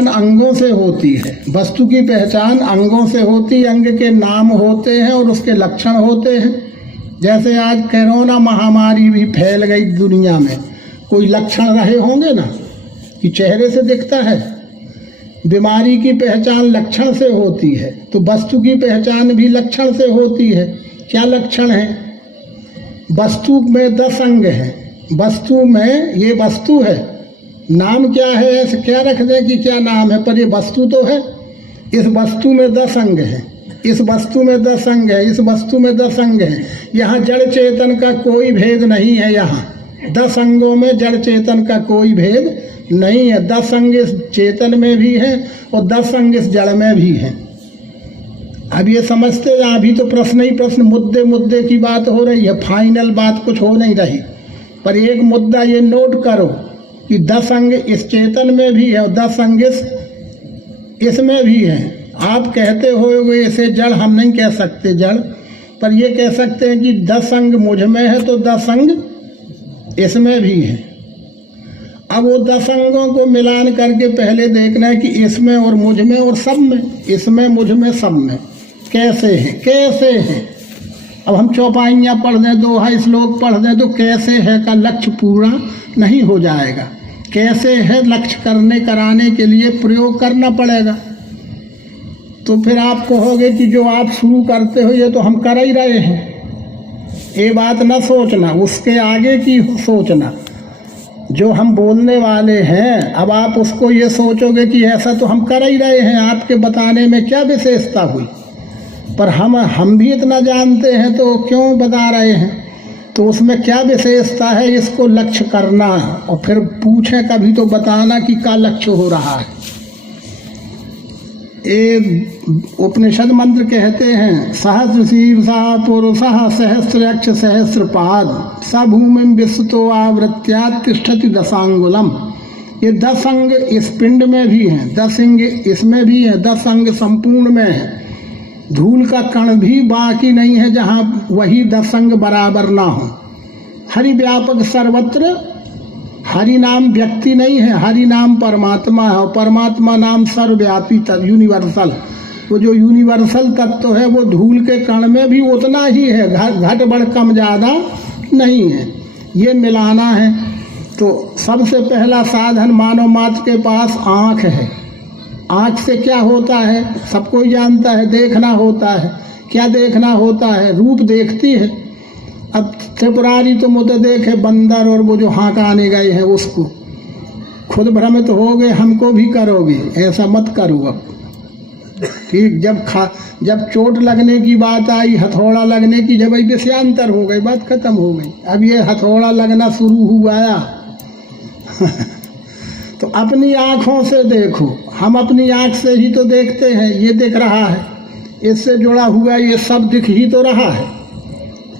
पहचान अंगों से होती है। वस्तु की पहचान अंगों से होती है। अंग के नाम होते हैं और उसके लक्षण होते हैं। जैसे आज कोरोना महामारी भी फैल गई दुनिया में, कोई लक्षण रहे होंगे ना कि चेहरे से दिखता है। बीमारी की पहचान लक्षण से होती है, तो वस्तु की पहचान भी लक्षण से होती है। क्या लक्षण है? वस्तु में 10 अंग हैं। वस्तु में ये वस्तु है, नाम क्या है ऐसे क्या रख दें कि क्या नाम है, पर ये वस्तु तो है। इस वस्तु में 10 अंग हैं, इस वस्तु में 10 अंग है, इस वस्तु में 10 अंग हैं। यहाँ जड़ चेतन का कोई भेद नहीं है। यहाँ 10 अंगों में जड़ चेतन का कोई भेद नहीं है। 10 अंग इस चेतन में भी है और 10 अंग इस जड़ में भी है। अब ये समझते हैं, अभी तो प्रश्न ही प्रश्न, मुद्दे मुद्दे की बात हो रही है, फाइनल बात कुछ हो नहीं रही। पर एक मुद्दा ये नोट करो कि 10 अंग इस चेतन में भी है और 10 अंग इसमें भी है। आप कहते हो इसे जड़, हम नहीं कह सकते जड़, पर ये कह सकते हैं कि 10 अंग मुझ में है तो 10 अंग इसमें भी है। अब वो 10 अंगों को मिलान करके पहले देखना है कि इसमें और मुझ में और सब में, इसमें मुझ में सब में कैसे हैं, कैसे हैं। अब हम चौपाइयाँ पढ़ दें, दोहा श्लोक पढ़ दें तो कैसे है का लक्ष्य पूरा नहीं हो जाएगा। कैसे है लक्ष्य करने कराने के लिए प्रयोग करना पड़ेगा। तो फिर आप कहोगे कि जो आप शुरू करते हो ये तो हम कर ही रहे हैं। ये बात ना सोचना, उसके आगे की सोचना। जो हम बोलने वाले हैं, अब आप उसको ये सोचोगे कि ऐसा तो हम कर ही रहे हैं, आपके बताने में क्या विशेषता हुई। पर हम भी इतना जानते हैं तो क्यों बता रहे हैं, तो उसमें क्या विशेषता है, इसको लक्ष्य करना और फिर पूछे कभी तो बताना कि क्या लक्ष्य हो रहा है। एक उपनिषद मंत्र कहते हैं, सहस्र शीर्षा पुरुषः सहस्रयक्ष सहस्रपाद स भूमिं विश्वतो आवृत्या तिष्ठति दशांगुलम। ये 10 अंग इस पिंड में भी हैं, 10 अंग इसमें भी हैं, 10 अंग संपूर्ण में है। धूल का कण भी बाकी नहीं है जहाँ वही 10 अंग बराबर ना हो। हरि व्यापक सर्वत्र, हरि नाम व्यक्ति नहीं है, हरि नाम परमात्मा है और परमात्मा नाम सर्वव्यापी यूनिवर्सल। वो जो यूनिवर्सल तत्व है वो धूल के कण में भी उतना ही है, घट बढ़ कम ज़्यादा नहीं है। ये मिलाना है तो सबसे पहला साधन मानव मात्र के पास आँख है। आँख से क्या होता है सबको जानता है, देखना होता है। क्या देखना होता है? रूप देखती है। अब त्रिपुरारी तो मुझे देखे बंदर और वो जो हाँकाने गए हैं उसको, खुद भ्रमित हो गए, हमको भी करोगे, ऐसा मत करो। अब ठीक जब चोट लगने की बात आई, हथौड़ा लगने की, जब विषयांतर हो गई, बात खत्म हो गई। अब ये हथौड़ा लगना शुरू हुआ तो अपनी आँखों से देखो। हम अपनी आँख से ही तो देखते हैं, ये दिख रहा है, इससे जुड़ा हुआ ये सब दिख ही तो रहा है।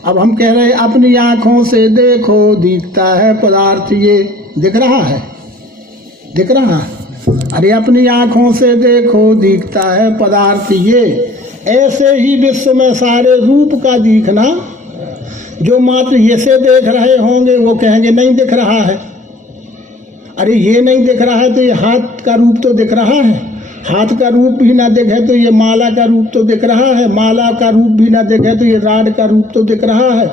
अब हम कह रहे हैं अपनी आँखों से देखो दिखता है पदार्थ, ये दिख रहा है, दिख रहा है। अरे अपनी आँखों से देखो दिखता है पदार्थ ये। ऐसे ही विश्व में सारे रूप का दिखना, जो मात्र ये से देख रहे होंगे वो कहेंगे नहीं दिख रहा है। अरे ये नहीं दिख रहा है तो ये हाथ का रूप तो दिख रहा है, हाथ का रूप भी ना दिखे तो ये माला का रूप तो दिख रहा है, माला का रूप भी ना दिखे तो ये राड का रूप तो दिख रहा है।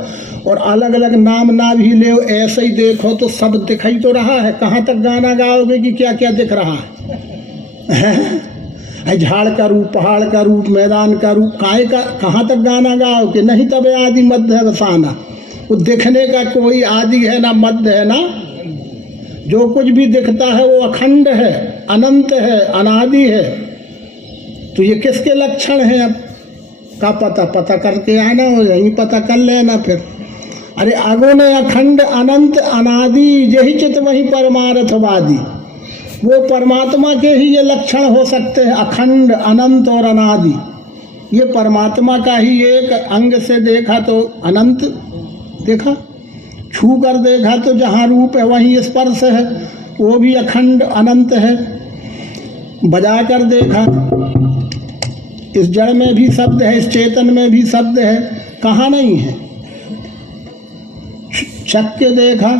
और अलग अलग नाम ना भी ले, ऐसे ही देखो तो सब दिखाई तो रहा है। कहाँ तक गाना गाओगे कि क्या क्या दिख रहा है? झाड़ का रूप, पहाड़ का रूप, मैदान का रूप, कहाँ तक गाना गाओगे? नहीं तब आदि मध्य वसाना। वो दिखने का कोई आदि है ना मध्य है ना। जो कुछ भी दिखता है वो अखंड है, अनंत है, अनादि है। तो ये किसके लक्षण हैं? अब का पता करके आना हो, यही पता कर लेना फिर। अरे अगुण अखंड अनंत अनादि यही चित वही परमार्थवादी। वो परमात्मा के ही ये लक्षण हो सकते हैं, अखंड अनंत और अनादि। ये परमात्मा का ही एक अंग से देखा तो अनंत देखा, छू कर देखा तो जहाँ रूप है वहीं स्पर्श है, वो भी अखंड अनंत है। बजा कर देखा, इस जड़ में भी शब्द है, इस चेतन में भी शब्द है, कहाँ नहीं है। चख के देखा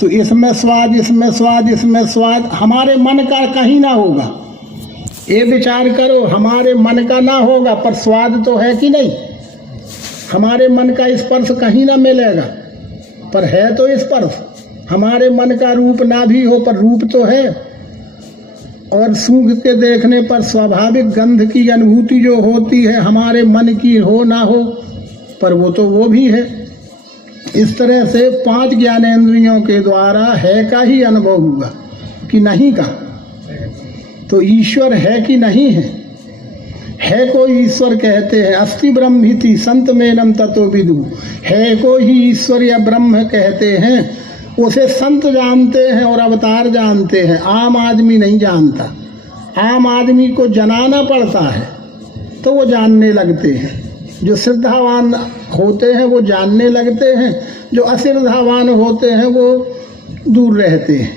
तो इसमें स्वाद, इसमें स्वाद, इसमें स्वाद, हमारे मन का कहीं ना होगा। ये विचार करो, हमारे मन का ना होगा पर स्वाद तो है कि नहीं। हमारे मन का स्पर्श कहीं ना मिलेगा पर है तो स्पर्श। हमारे मन का रूप ना भी हो पर रूप तो है। और सूंघ के देखने पर स्वाभाविक गंध की अनुभूति जो होती है, हमारे मन की हो ना हो पर वो भी है। इस तरह से 5 ज्ञानेंद्रियों के द्वारा है का ही अनुभव हुआ कि नहीं का। तो ईश्वर है कि नहीं है को ईश्वर कहते हैं। अस्ति ब्रह्मीति संत मेनम ततो विदु, है को ही ईश्वर या ब्रह्म कहते हैं। उसे संत जानते हैं और अवतार जानते हैं, आम आदमी नहीं जानता। आम आदमी को जनाना पड़ता है तो वो जानने लगते हैं। जो श्रद्धावान होते हैं वो जानने लगते हैं, जो अश्रद्धावान होते हैं वो दूर रहते हैं।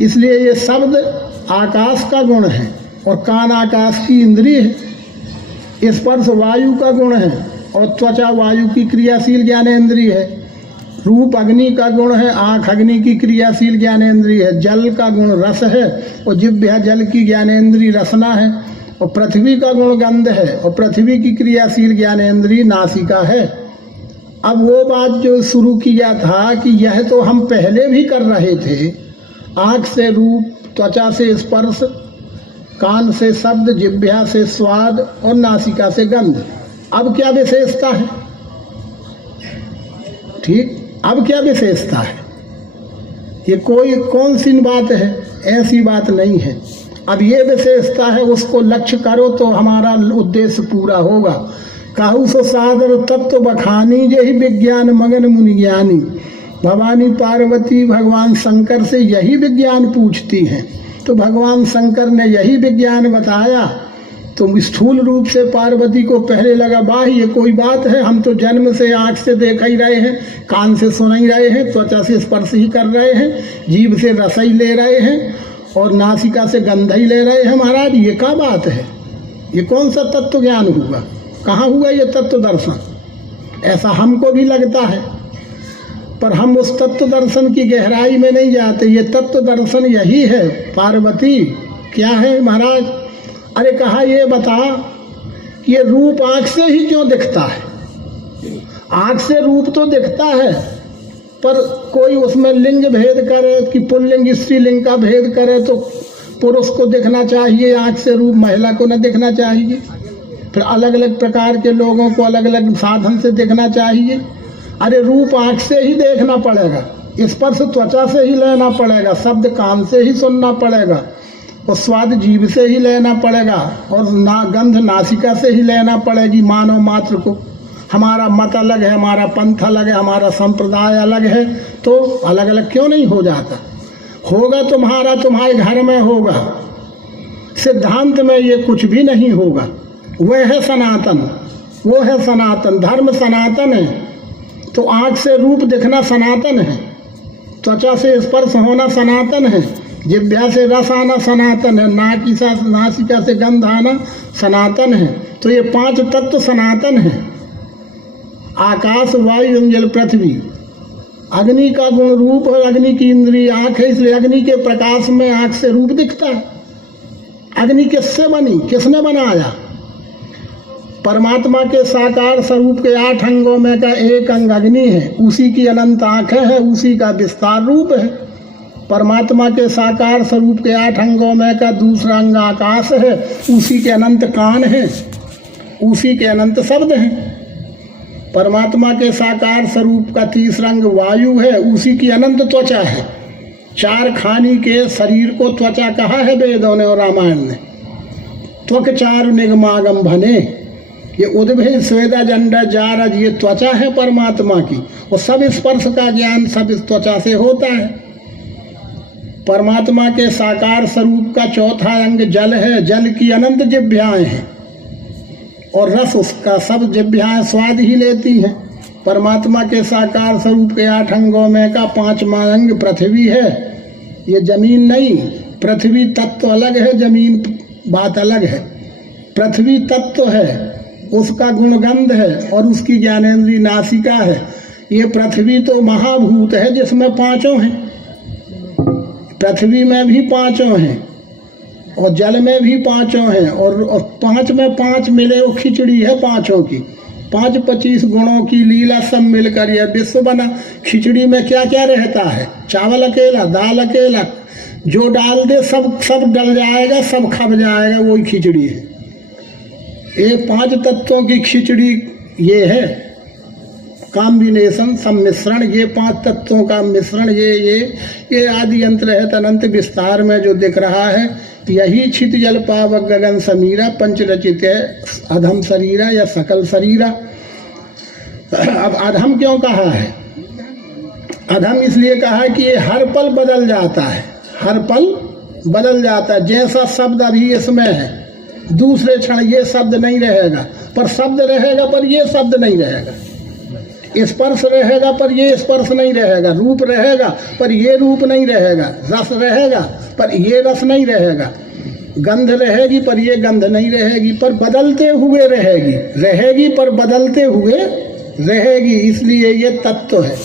इसलिए ये शब्द आकाश का गुण है और कान आकाश की इंद्रिय है। स्पर्श वायु का गुण है और त्वचा वायु की क्रियाशील ज्ञानेंद्रिय है। रूप अग्नि का गुण है, आँख अग्नि की क्रियाशील ज्ञानेंद्रिय है। जल का गुण रस है और जिह्वा जल की ज्ञानेंद्रिय रसना है। और पृथ्वी का गुण गंध है और पृथ्वी की क्रियाशील ज्ञानेंद्रिय नासिका है। अब वो बात जो शुरू किया था कि यह तो हम पहले भी कर रहे थे, आँख से रूप, त्वचा से स्पर्श, कान से शब्द, जिह्वा से स्वाद और नासिका से गंध। अब क्या विशेषता है? ठीक, अब क्या विशेषता है? ये कौन सी बात है? ऐसी बात नहीं है। अब ये विशेषता है, उसको लक्ष्य करो तो हमारा उद्देश्य पूरा होगा। काहू सो सादर तत्व बखानी, यही विज्ञान मगन मुनि ज्ञानी। भवानी पार्वती भगवान शंकर से यही विज्ञान पूछती हैं, तो भगवान शंकर ने यही विज्ञान बताया। तो स्थूल रूप से पार्वती को पहले लगा वाह ये कोई बात है, हम तो जन्म से आँख से देख ही रहे हैं, कान से सुन ही रहे हैं, त्वचा से स्पर्श ही कर रहे हैं, जीभ से रस ही ले रहे हैं और नासिका से गंध ही ले रहे हैं। महाराज ये क्या बात है? ये कौन सा तत्व ज्ञान हुआ? कहाँ हुआ ये तत्व दर्शन? ऐसा हमको भी लगता है पर हम उस तत्व दर्शन की गहराई में नहीं जाते। ये तत्व दर्शन यही है। पार्वती क्या है महाराज? अरे कहा ये बता कि ये रूप आँख से ही क्यों दिखता है? आँख से रूप तो दिखता है पर कोई उसमें लिंग भेद करे कि पुल्लिंग स्त्रीलिंग का भेद करे तो पुरुष को दिखना चाहिए आँख से रूप, महिला को न दिखना चाहिए। फिर अलग अलग प्रकार के लोगों को अलग अलग साधन से दिखना चाहिए। अरे रूप आँख से ही देखना पड़ेगा, स्पर्श त्वचा से ही लेना पड़ेगा, शब्द कान से ही सुनना पड़ेगा और स्वाद जीभ से ही लेना पड़ेगा और गंध नासिका से ही लेना पड़ेगी। मानव मात्र को हमारा मत अलग है, हमारा पंथ अलग है, हमारा संप्रदाय अलग है, तो अलग अलग क्यों नहीं हो जाता? होगा तुम्हारे घर में होगा, सिद्धांत में ये कुछ भी नहीं होगा। वह है सनातन, वो है सनातन, धर्म सनातन है। तो आँख से रूप दिखना सनातन है, त्वचा से स्पर्श होना सनातन है, जिह्वा से रस आना सनातन है, नासिका से गंध आना सनातन है। तो ये 5 तत्व सनातन है। आकाश, वायु, जल, पृथ्वी। अग्नि का गुण रूप और अग्नि की इंद्रिय आँख है, इसलिए अग्नि के प्रकाश में आँख से रूप दिखता है। अग्नि किससे बनी? किसने बनाया? परमात्मा के साकार स्वरूप के 8 अंगों में का एक अंग अग्नि है, उसी की अनंत आंखें हैं, उसी का विस्तार रूप है। परमात्मा के साकार स्वरूप के 8 अंगों में का दूसरा अंग आकाश है, उसी के अनंत कान हैं, उसी के अनंत शब्द हैं। परमात्मा के साकार स्वरूप का तीसरा अंग वायु है, उसी की अनंत त्वचा है। 4 खानी के शरीर को त्वचा कहा है वेदों ने और रामायण ने। त्वक 4 निगमागम भने, ये उद्भिद स्वेदा जंडा जारज, ये त्वचा है परमात्मा की। और सब स्पर्श का ज्ञान सब इस त्वचा से होता है। परमात्मा के साकार स्वरूप का चौथा अंग जल है, जल की अनंत जिह्वाएं हैं और रस उसका सब जिह्वाएं स्वाद ही लेती हैं। परमात्मा के साकार स्वरूप के 8 अंगों में का 5वां अंग पृथ्वी है। ये जमीन नहीं, पृथ्वी तत्व अलग है, जमीन बात अलग है। पृथ्वी तत्व है, उसका गुणगंध है और उसकी ज्ञानेंद्रिय नासिका है। ये पृथ्वी तो महाभूत है जिसमें 5 हैं। पृथ्वी में भी 5 हैं, और जल में भी पांचों हैं, और पांच में पांच मिले वो खिचड़ी है पांचों की। 5-25 गुणों की लीला सब मिलकर यह विश्व बना। खिचड़ी में क्या क्या रहता है? चावल अकेला, दाल अकेला, जो डाल दे सब सब डल जाएगा, सब खप जाएगा, वही खिचड़ी है। ये 5 तत्वों की खिचड़ी ये है कॉम्बिनेशन, सम्मिश्रण। ये 5 तत्वों का मिश्रण, ये आदि अंत रहत अनंत विस्तार में जो दिख रहा है, यही छित जल पावक गगन समीरा पंचरचित है अधम शरीरा या सकल शरीरा। अब अधम क्यों कहा है? अधम इसलिए कहा है कि ये हर पल बदल जाता है, हर पल बदल जाता है। जैसा शब्द अभी इसमें है, दूसरे क्षण ये शब्द नहीं रहेगा, पर शब्द रहेगा पर ये शब्द नहीं रहेगा। स्पर्श रहेगा पर ये स्पर्श नहीं रहेगा, रूप रहेगा पर ये रूप नहीं रहेगा, रस रहेगा पर ये रस नहीं रहेगा, गंध रहेगी पर ये गंध नहीं रहेगी, पर बदलते हुए रहेगी, रहेगी पर बदलते हुए रहेगी। इसलिए ये तत्व है,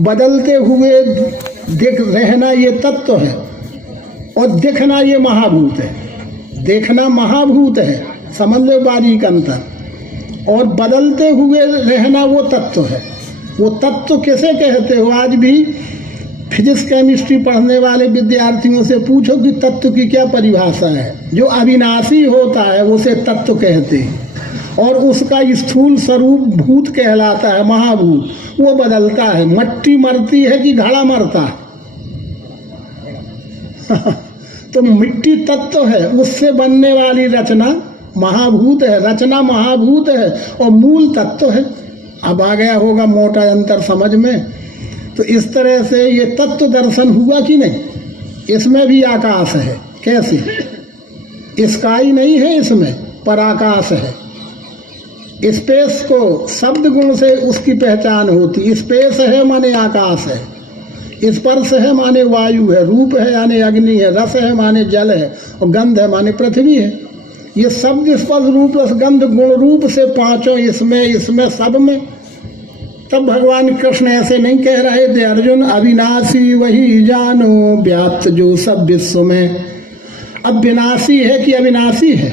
बदलते हुए दिख रहना ये तत्व है, और दिखना ये महाभूत है। देखना महाभूत है, समझ लो बारीक अंतर। और बदलते हुए रहना वो तत्व है। वो तत्व किसे कहते हो? आज भी फिजिक्स केमिस्ट्री पढ़ने वाले विद्यार्थियों से पूछो कि तत्व की क्या परिभाषा है। जो अविनाशी होता है उसे तत्व कहते हैं, और उसका स्थूल स्वरूप भूत कहलाता है, महाभूत। वो बदलता है। मट्टी मरती है कि घड़ा मरता है? तो मिट्टी तत्व है, उससे बनने वाली रचना महाभूत है, रचना महाभूत है, और मूल तत्व है। अब आ गया होगा मोटा अंतर समझ में। तो इस तरह से ये तत्व दर्शन हुआ कि नहीं? इसमें भी आकाश है। कैसे? स्काई नहीं है इसमें, पर आकाश है। स्पेस को शब्द गुण से उसकी पहचान होती। स्पेस है माने आकाश है, स्पर्श है माने वायु है, रूप है यानी अग्नि है, रस है माने जल है, और गंध है माने पृथ्वी है। ये शब्द स्पर्श रूप रस गंध गुण रूप से पांचों इसमें सब में। तब भगवान कृष्ण ऐसे नहीं कह रहे थे, अर्जुन अविनाशी वही जानो व्याप्त जो सब विश्व में। अब विनाशी है कि अविनाशी है?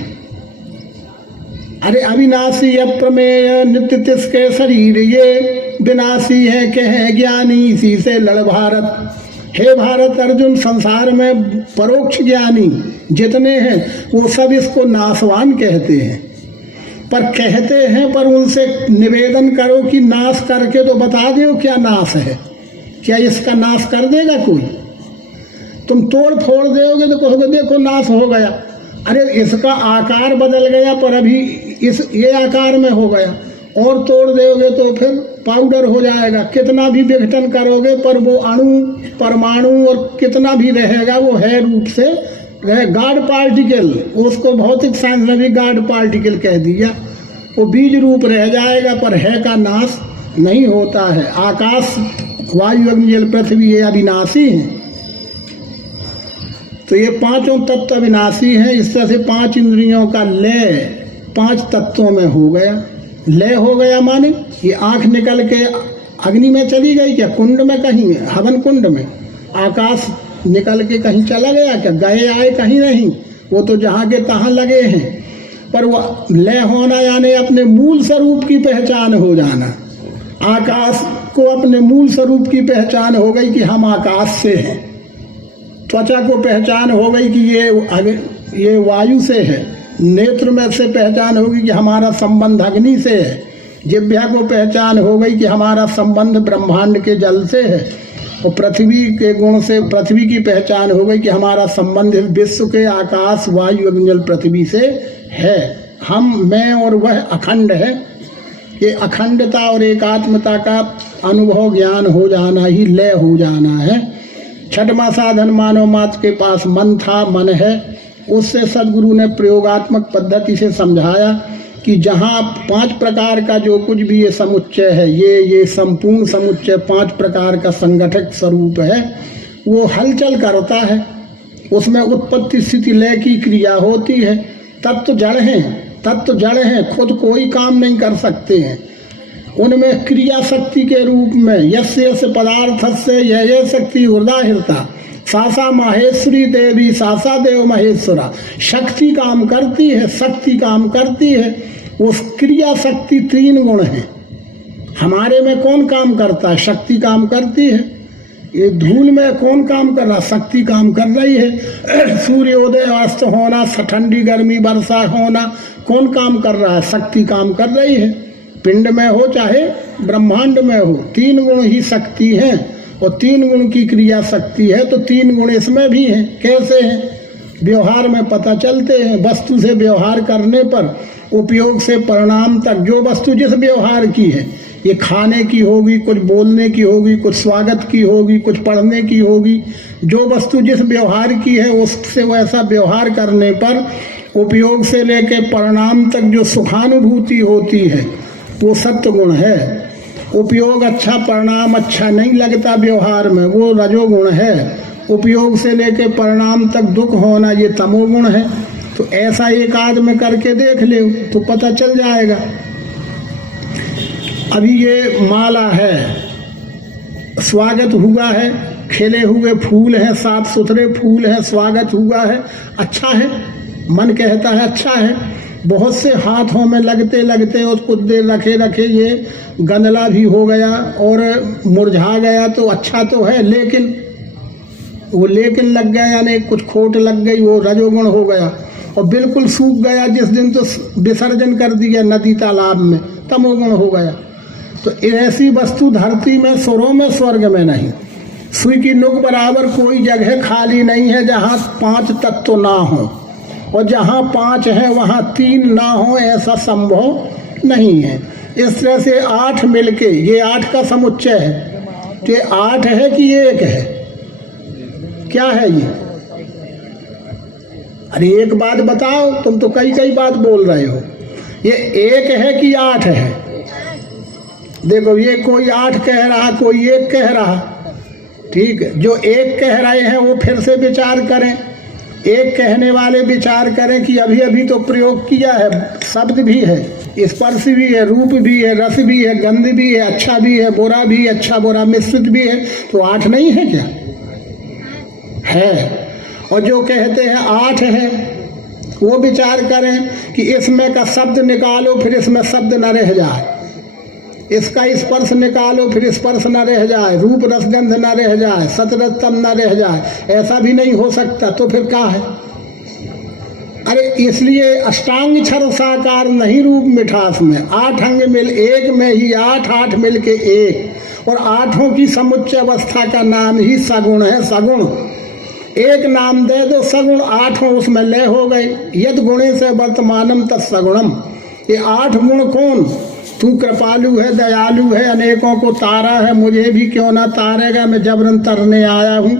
अरे अविनाशी अप्रमेय नित्य तिसके शरीर, ये विनाशी है के है ज्ञानी इसी से लड़ भारत। हे भारत अर्जुन, संसार में परोक्ष ज्ञानी जितने हैं वो सब इसको नाशवान कहते हैं, पर कहते हैं, पर उनसे निवेदन करो कि नाश करके तो बता दो क्या नाश है। क्या इसका नाश कर देगा कोई? तुम तोड़ फोड़ दोगे तो कहोगे देखो नाश हो गया। अरे इसका आकार बदल गया, पर अभी ये आकार में हो गया, और तोड़ दोगे तो फिर पाउडर हो जाएगा। कितना भी विघटन करोगे पर वो अणु परमाणु और कितना भी रहेगा, वो है रूप से रहे। गार्ड पार्टिकल, उसको भौतिक साइंस में भी गार्ड पार्टिकल कह दिया। वो बीज रूप रह जाएगा, पर है का नाश नहीं होता है। आकाश वायु अग्नि जल पृथ्वी ये अविनाशी हैं। तो ये पांचों तत्व अविनाशी हैं। इस तरह से 5 इंद्रियों का लय 5 तत्वों में हो गया। लय हो गया माने ये आंख निकल के अग्नि में चली गई क्या? कुंड में कहीं, हवन कुंड में। आकाश निकल के कहीं चला गया क्या? गए आए कहीं नहीं, वो तो जहाँ के तहाँ लगे हैं। पर वो लय होना यानी अपने मूल स्वरूप की पहचान हो जाना। आकाश को अपने मूल स्वरूप की पहचान हो गई कि हम आकाश से हैं। त्वचा को पहचान हो गई कि ये वायु से है। नेत्र में से पहचान होगी कि हमारा संबंध अग्नि से है। जिह्वा को पहचान हो गई कि हमारा संबंध ब्रह्मांड के जल से है। और पृथ्वी के गुण से पृथ्वी की पहचान हो गई कि हमारा संबंध विश्व के आकाश वायु अग्नि जल पृथ्वी से है। हम, मैं और वह अखंड है। ये अखंडता और एकात्मता का अनुभव ज्ञान हो जाना ही लय हो जाना है। छठवां साधन मानव मात्र के पास मन था, मन है। उससे सदगुरु ने प्रयोगात्मक पद्धति से समझाया कि जहाँ 5 प्रकार का जो कुछ भी ये समुच्चय है, ये संपूर्ण समुच्चय 5 प्रकार का संगठक स्वरूप है, वो हलचल करता है। उसमें उत्पत्ति स्थिति लय की क्रिया होती है। तत्व जड़ हैं, तत्व जड़ हैं, खुद कोई काम नहीं कर सकते हैं। उनमें क्रिया शक्ति के रूप में यस्य यस्य पदार्थस्य यह शक्ति हृदयहृता, सासा माहेश्वरी देवी सासा देव महेश्वरा। शक्ति काम करती है, शक्ति काम करती है। वो क्रिया शक्ति 3 गुण है। हमारे में कौन काम करता है? शक्ति काम करती है। ये धूल में कौन काम कर रहा? शक्ति काम कर रही है। सूर्योदय अस्त होना, ठंडी गर्मी वर्षा होना, कौन काम कर रहा है? शक्ति काम कर रही है। पिंड में हो चाहे ब्रह्मांड में हो, 3 गुण ही शक्ति है और 3 गुण की क्रिया शक्ति है। तो 3 गुण इसमें भी हैं। कैसे हैं? व्यवहार में पता चलते हैं। वस्तु से व्यवहार करने पर उपयोग से परिणाम तक जो वस्तु जिस व्यवहार की है, ये खाने की होगी, कुछ बोलने की होगी, कुछ स्वागत की होगी, कुछ पढ़ने की होगी, जो वस्तु जिस व्यवहार की है उससे वैसा व्यवहार करने पर उपयोग से लेकर परिणाम तक जो सुखानुभूति होती है वो सत्वगुण है। उपयोग अच्छा, परिणाम अच्छा नहीं लगता व्यवहार में, वो रजोगुण है। उपयोग से लेकर परिणाम तक दुख होना, ये तमोगुण है। तो ऐसा एक आध में करके देख ले तो पता चल जाएगा। अभी ये माला है, स्वागत हुआ है, खिले हुए फूल हैं, साफ सुथरे फूल हैं, स्वागत हुआ है, अच्छा है, मन कहता है अच्छा है। बहुत से हाथों में लगते लगते और कुछ देर रखे रखे ये गंदला भी हो गया और मुरझा गया तो अच्छा तो है, लेकिन वो लेकिन लग गया, यानी कुछ खोट लग गई, वो रजोगुण हो गया। और बिल्कुल सूख गया जिस दिन तो विसर्जन कर दिया नदी तालाब में, तमोगुण हो गया। तो ऐसी वस्तु धरती में, सुरों में, स्वर्ग में नहीं। सुई की नुक बराबर कोई जगह खाली नहीं है जहाँ 5 तत्व ना हो, और जहाँ 5 है वहाँ 3 ना हो, ऐसा संभव नहीं है। इस तरह से 8 मिलके, ये 8 का समुच्चय है। तो ये 8 है कि 1 है? क्या है ये? अरे एक बात बताओ, तुम तो कई बात बोल रहे हो। ये 1 है कि 8 है? देखो, ये कोई 8 कह रहा, कोई 1 कह रहा। ठीक है, जो 1 कह रहे हैं वो फिर से विचार करें। 1 कहने वाले विचार करें कि अभी अभी तो प्रयोग किया है, शब्द भी है, स्पर्श भी है, रूप भी है, रस भी है, गंध भी है, अच्छा भी है, बुरा भी, अच्छा बुरा मिश्रित भी है। तो 8 नहीं है क्या? है। और जो कहते हैं 8 है वो विचार करें कि इसमें का शब्द निकालो फिर इसमें शब्द न रह जाए, इसका स्पर्श निकालो फिर स्पर्श न रह जाए, रूप रसगंध न रह जाए, सतरतम न रह जाए, ऐसा भी नहीं हो सकता। तो फिर क्या है? अरे इसलिए अष्टांग क्षर साकार नहीं रूप मिठास में, 8 अंग मिल 1 में ही 8 मिल के 1, और 8 की समुच्चय अवस्था का नाम ही सगुण है। सगुण एक नाम दे दो, सगुण 8 उसमें लय हो गए। यद गुणे से वर्तमानम तत्सगुणम। ये 8 गुण कौन? तू कृपालु है, दयालु है, अनेकों को तारा है, मुझे भी क्यों ना तारेगा, मैं जबरन तरने आया हूँ।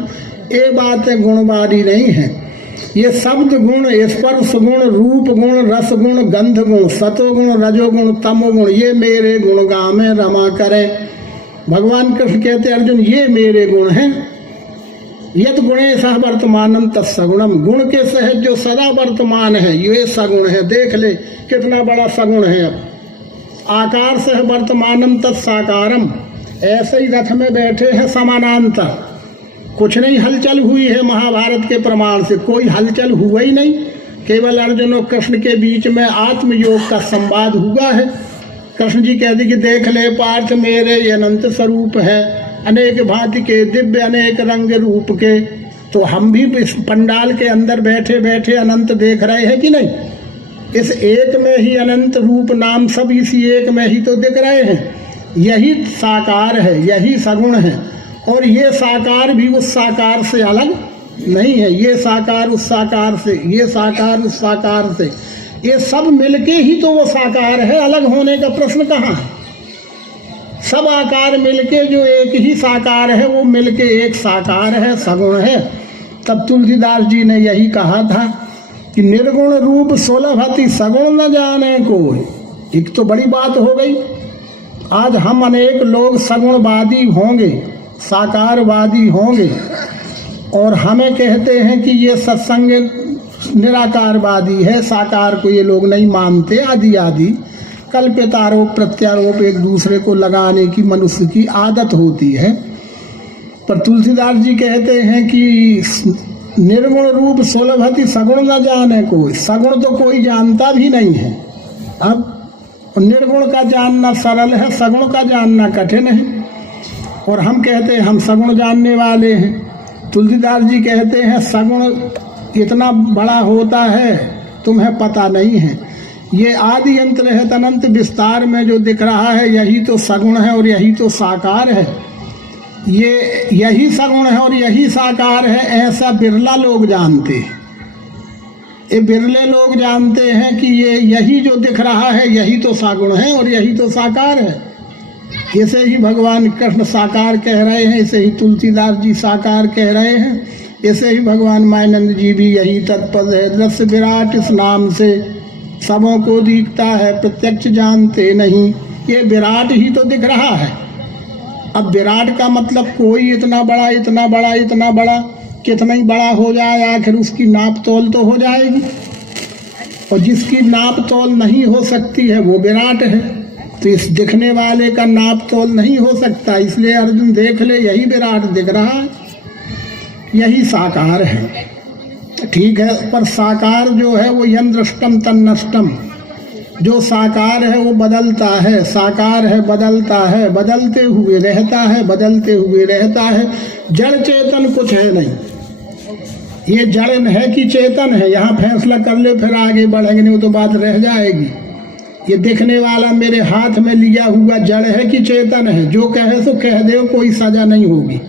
ये बातें गुणवादी नहीं है। ये शब्द गुण, स्पर्श गुण, रूप गुण, रस गुण, गंध गुण, सतोगुण, रजोगुण, तमोगुण, ये मेरे गुण गामे रमा करें। भगवान कृष्ण कहते अर्जुन, ये मेरे गुण हैं। यद गुणे सह वर्तमानम तत्सगुणम। गुण के सहज जो सदा वर्तमान है ये सगुण है। देख ले कितना बड़ा सगुण है। अब आकार सह वर्तमानम तत्साकारम। ऐसे ही रथ में बैठे हैं समानांतर, कुछ नहीं हलचल हुई है महाभारत के प्रमाण से, कोई हलचल हुआ ही नहीं। केवल अर्जुन और कृष्ण के बीच में आत्मयोग का संवाद हुआ है। कृष्ण जी कहते कि देख ले पार्थ, मेरे अनंत स्वरूप है, अनेक भांति के दिव्य अनेक रंग रूप के। तो हम भी इस पंडाल के अंदर बैठे बैठे अनंत देख रहे हैं कि नहीं? इस एक में ही अनंत रूप नाम सब इसी एक में ही तो दिख रहे हैं। यही साकार है, यही सगुण है। और ये साकार भी उस साकार से अलग नहीं है। ये साकार उस साकार से, ये साकार उस साकार से, ये सब मिलके ही तो वो साकार है। अलग होने का प्रश्न कहाँ है? सब आकार मिलके जो एक ही साकार है वो मिलके एक साकार है, सगुण है। तब तुलसीदास जी ने यही कहा था कि निर्गुण रूप सुलभति सगुण न जाने कोई। एक तो बड़ी बात हो गई। आज हम अनेक लोग सगुणवादी होंगे, साकारवादी होंगे, और हमें कहते हैं कि ये सत्संग निराकारवादी है, साकार को ये लोग नहीं मानते, आदि आदि कल्पित आरोप प्रत्यारोप एक दूसरे को लगाने की मनुष्य की आदत होती है। पर तुलसीदास जी कहते हैं कि निर्गुण रूप सुलभति सगुण न जाने कोई। सगुण तो कोई जानता भी नहीं है। अब निर्गुण का जानना सरल है, सगुण का जानना कठिन है। और हम कहते हैं हम सगुण जानने वाले हैं। तुलसीदास जी कहते हैं सगुण इतना बड़ा होता है तुम्हें पता नहीं है। ये आदि अंत रहत अनंत विस्तार में जो दिख रहा है यही तो सगुण है और यही तो साकार है। ये यही सगुण है और यही साकार है, ऐसा बिरला लोग जानते हैं। ये बिरले लोग जानते हैं कि ये यही जो दिख रहा है यही तो सगुण है और यही तो साकार है। इसे ही भगवान कृष्ण साकार कह रहे हैं, इसे ही तुलसीदास जी साकार कह रहे हैं, इसे ही भगवान मायानंद जी भी यही तत्पद है। दृश्य विराट इस नाम से सबों को दिखता है, प्रत्यक्ष जानते नहीं। ये विराट ही तो दिख रहा है। अब विराट का मतलब कोई इतना बड़ा इतना बड़ा इतना बड़ा, कितना ही बड़ा हो जाए आखिर उसकी नाप तोल तो हो जाएगी। और जिसकी नाप तोल नहीं हो सकती है वो विराट है। तो इस दिखने वाले का नाप तोल नहीं हो सकता, इसलिए अर्जुन देख ले यही विराट दिख रहा है, यही साकार है। ठीक है, पर साकार जो है वो यंद्रष्टम तन्नष्टम। जो साकार है वो बदलता है, साकार है बदलता है, बदलते हुए रहता है, बदलते हुए रहता है। जड़ चेतन कुछ है नहीं। ये जड़ है कि चेतन है, यहाँ फैसला कर ले, फिर आगे बढ़ेंगे नहीं तो बात रह जाएगी। ये दिखने वाला मेरे हाथ में लिया हुआ जड़ है कि चेतन है? जो कहे सो कह दे, कोई सजा नहीं होगी।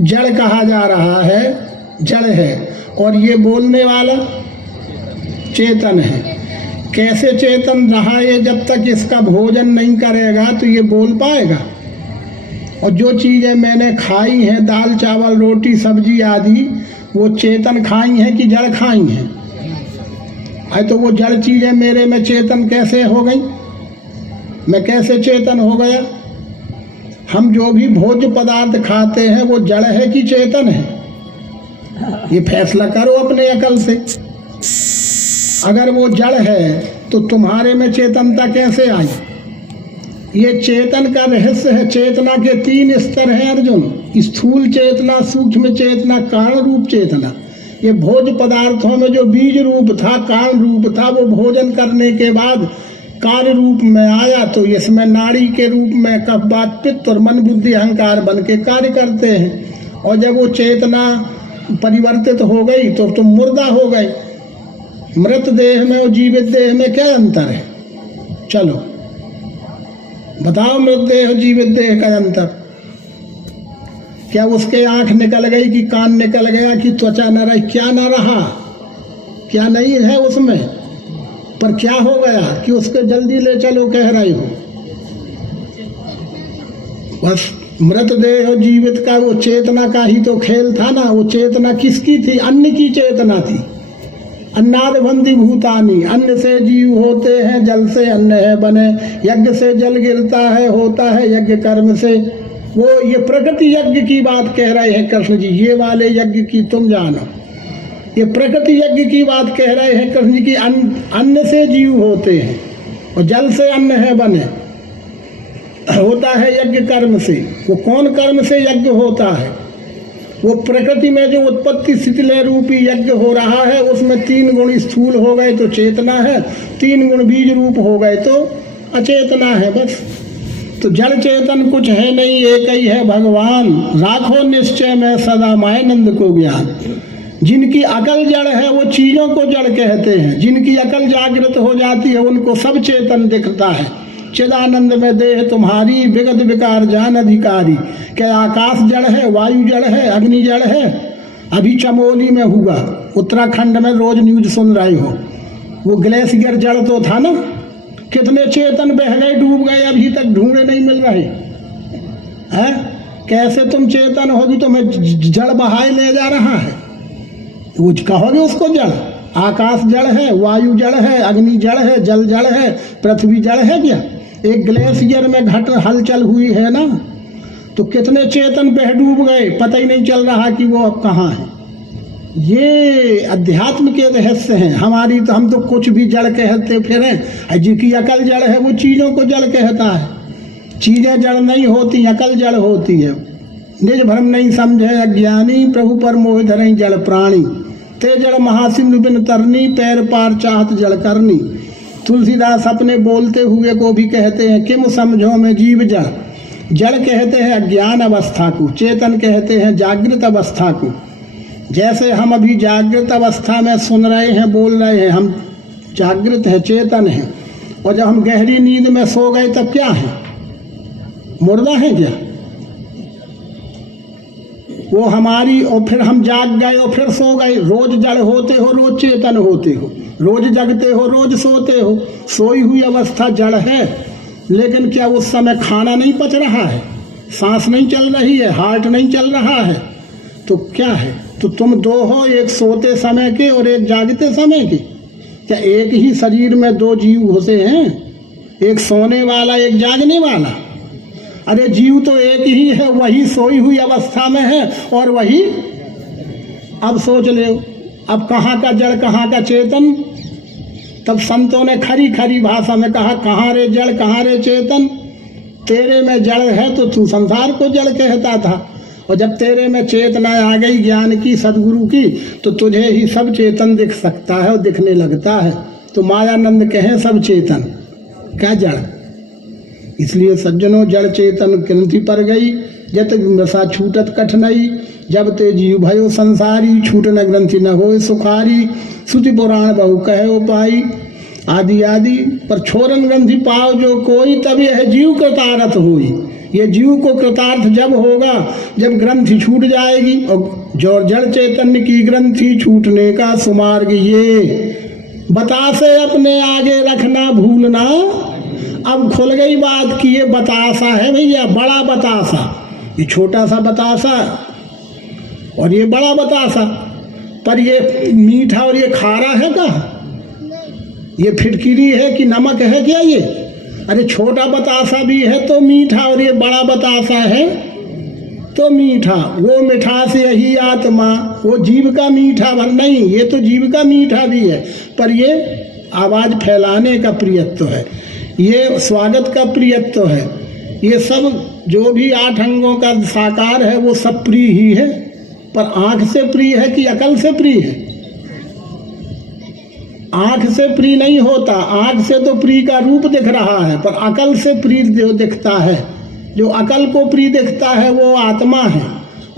जड़ कहा जा रहा है, जड़ है, और ये बोलने वाला चेतन है। कैसे चेतन रहा ये? जब तक इसका भोजन नहीं करेगा तो ये बोल पाएगा। और जो चीज़ें मैंने खाई हैं, दाल चावल रोटी सब्जी आदि, वो चेतन खाई हैं कि जड़ खाई हैं? है तो वो जड़ चीज़ें मेरे में चेतन कैसे हो गई? मैं कैसे चेतन हो गया? हम जो भी भोज्य पदार्थ खाते हैं वो जड़ है कि चेतन है? ये फैसला करो अपने अकल से। अगर वो जड़ है तो तुम्हारे में चेतनता कैसे आई? ये चेतन का रहस्य है। चेतना के 3 स्तर हैं अर्जुन। स्थूल चेतना, सूक्ष्म चेतना, कारण रूप चेतना। ये भोज्य पदार्थों में जो बीज रूप था, कारण रूप था, वो भोजन करने के बाद कार्य रूप में आया। तो इसमें नाड़ी के रूप में कफ वात पित्त और मन बुद्धि अहंकार बन के कार्य करते हैं। और जब वो चेतना परिवर्तित हो गई तो तुम मुर्दा हो गए। मृत देह में और जीवित देह में क्या अंतर है? चलो बताओ, मृत देह और जीवित देह का अंतर क्या? उसके आंख निकल गई कि कान निकल गया कि त्वचा न रही? क्या न रहा? क्या नहीं है उसमें? पर क्या हो गया कि उसको जल्दी ले चलो कह रहे हो? बस मृत देह और जीवित का वो चेतना का ही तो खेल था ना। वो चेतना किसकी थी? अन्न की चेतना थी। अन्नाद बंदी भूतानी, अन्न से जीव होते हैं, जल से अन्न है बने, यज्ञ से जल गिरता है, होता है यज्ञ कर्म से। वो ये प्रकृति यज्ञ की बात कह रहे हैं कृष्ण जी। ये वाले यज्ञ की तुम जानो, ये प्रकृति यज्ञ की बात कह रहे हैं कृष्ण जी की। अन्न से जीव होते हैं और जल से अन्न है बने, होता है यज्ञ कर्म से। वो कौन कर्म से यज्ञ होता है? वो प्रकृति में जो उत्पत्ति स्थिति लय रूपी यज्ञ हो रहा है, उसमें 3 गुण स्थूल हो गए तो चेतना है, 3 गुण बीज रूप हो गए तो अचेतना है। बस तो जड़ चेतन कुछ है नहीं, एक ही है भगवान। राखो निश्चय में सदा मायानंद को ज्ञान। जिनकी अकल जड़ है वो चीजों को जड़ कहते हैं। जिनकी अकल जागृत हो जाती है उनको सब चेतन दिखता है। चिदानंद में देह तुम्हारी, विगत विकार जान अधिकारी। क्या आकाश जड़ है, वायु जड़ है, अग्नि जड़ है? अभी चमोली में हुआ, उत्तराखंड में, रोज न्यूज सुन रहे हो। वो ग्लेशियर जड़ तो था ना। कितने चेतन बह गए, डूब गए, अभी तक ढूंढे नहीं मिल रहे हैं। कैसे तुम चेतन होगी? तुम्हें जड़ बहाए ले जा रहा है। वो कहोगे उसको जड़? आकाश जड़ है, वायु जड़ है, अग्नि जड़ है, जल जड़ है, पृथ्वी जड़ है क्या? एक ग्लेशियर में घट हलचल हुई है ना, तो कितने चेतन बह डूब गए, पता ही नहीं चल रहा कि वो अब कहाँ है। ये अध्यात्म के रहस्य हैं। हमारी तो, हम तो कुछ भी जड़ कहते फिरें। जिनकी अकल जड़ है वो चीज़ों को जड़ कहता है। चीजें जड़ नहीं होती, अकल जड़ होती है। निज भ्रम नहीं समझे अज्ञानी, प्रभु पर मोह धरई जड़ प्राणी। ते जड़ महासिंधु बिन तरनी, पैर पार चाहत जड़ करनी। तुलसीदास अपने बोलते हुए को भी कहते हैं, किम समझो में जीव जड़। जड़ कहते हैं अज्ञान अवस्था को, चेतन कहते हैं जागृत अवस्था को। जैसे हम अभी जागृत अवस्था में सुन रहे हैं, बोल रहे हैं, हम जागृत हैं, चेतन हैं। और जब हम गहरी नींद में सो गए तब क्या है? मुर्दा है क्या? वो हमारी, और फिर हम जाग गए और फिर सो गए। रोज जड़ होते हो, रोज चेतन होते हो, रोज जगते हो, रोज सोते हो। सोई हुई अवस्था जड़ है, लेकिन क्या उस समय खाना नहीं पच रहा है, सांस नहीं चल रही है, हार्ट नहीं चल रहा है? तो क्या है? तो तुम दो हो, एक सोते समय के और एक जागते समय के। क्या एक ही शरीर में दो जीव होते हैं? एक सोने वाला, एक जागने वाला? अरे जीव तो एक ही है, वही सोई हुई अवस्था में है और वही। अब सोच ले, अब कहाँ का जड़ कहाँ का चेतन? तब संतों ने खरी खरी भाषा में कहा, कहाँ रे जड़ कहाँ रे चेतन। तेरे में जड़ है तो तू संसार को जड़ कहता था, और जब तेरे में चेतना आ गई ज्ञान की, सदगुरु की, तो तुझे ही सब चेतन दिख सकता है और दिखने लगता है। तो मायानंद कहे सब चेतन, क्या जड़? इसलिए सज्जनों, जड़ चेतन ग्रंथि पर गई, जत नशा छूटत कठिनाई। जब ते जीव भयो संसारी, छूट न ग्रंथि न होए सुखारी। श्रुति पुराण बहु कहे उपाई, आदि आदि पर छोरन ग्रंथि पाओ जो कोई, तब यह जीव कृतार्थ होई। ये जीव को कृतार्थ जब होगा जब ग्रंथि छूट जाएगी। और जो जड़ चैतन्य की ग्रंथि छूटने का सुमार्ग ये, बतासे अपने आगे रखना भूलना। अब खुल गई बात कि ये बतासा है भैया, बड़ा बतासा। ये छोटा सा बतासा और ये बड़ा बतासा, पर ये मीठा और ये खारा है का? ये फिटकिरी है कि नमक है क्या ये? अरे छोटा बतासा भी है तो मीठा, और ये बड़ा बतासा है तो मीठा। वो मिठास यही आत्मा, वो जीव का मीठा भर नहीं, ये तो जीव का मीठा भी है, पर ये आवाज फैलाने का प्रियत्व है, ये स्वागत का प्रियत्व है। ये सब जो भी 8 अंगों का साकार है वो सब प्रिय ही है, पर आंख से प्रिय है कि अकल से प्रिय है? आंख से प्रिय नहीं होता, आंख से तो प्रिय का रूप दिख रहा है, पर अकल से प्रिय जो दिखता है, जो अकल को प्रिय दिखता है वो आत्मा है,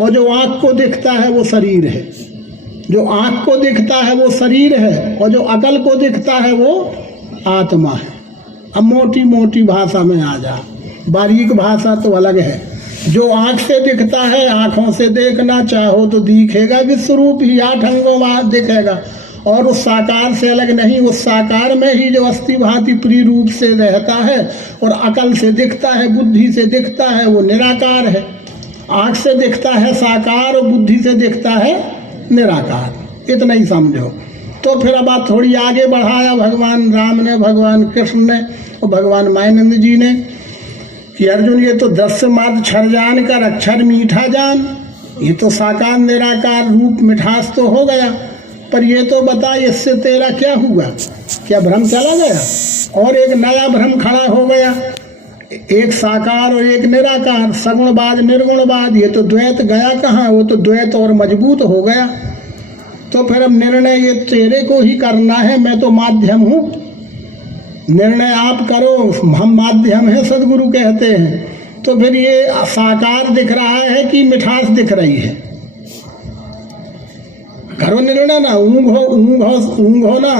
और जो आंख को दिखता है वो शरीर है। जो आंख को दिखता है वो शरीर है, और जो अकल को दिखता है वो आत्मा है। अब मोटी मोटी भाषा में आ जा, बारीक भाषा तो अलग है। जो आंख से दिखता है, आंखों से देखना चाहो तो दिखेगा विश्वरूप ही, 8 अंगों वहां दिखेगा, और उस साकार से अलग नहीं। उस साकार में ही जो अस्थि भांति प्रिय रूप से रहता है और अकल से दिखता है, बुद्धि से दिखता है, वो निराकार है। आंख से दिखता है साकार और बुद्धि से दिखता है निराकार, इतना ही समझो। तो फिर अब आप थोड़ी आगे बढ़ाया भगवान राम ने, भगवान कृष्ण ने और भगवान मायानंद जी ने कि अर्जुन ये तो 10 मार्ग छर जान कर अक्षर मीठा जान। ये तो साकार निराकार रूप मिठास तो हो गया, पर ये तो बता इससे तेरा क्या हुआ? क्या भ्रम चला गया और एक नया भ्रम खड़ा हो गया? एक साकार और एक निराकार, सगुणवाद निर्गुणवाद, ये तो द्वैत गया कहाँ? वो तो द्वैत और मजबूत हो गया। तो फिर अब निर्णय ये तेरे को ही करना है, मैं तो माध्यम हूँ, निर्णय आप करो, हम माध्यम है, सदगुरु कहते हैं। तो फिर ये साकार दिख रहा है कि मिठास दिख रही है? करो निर्णय ना, ऊँघ हो ना।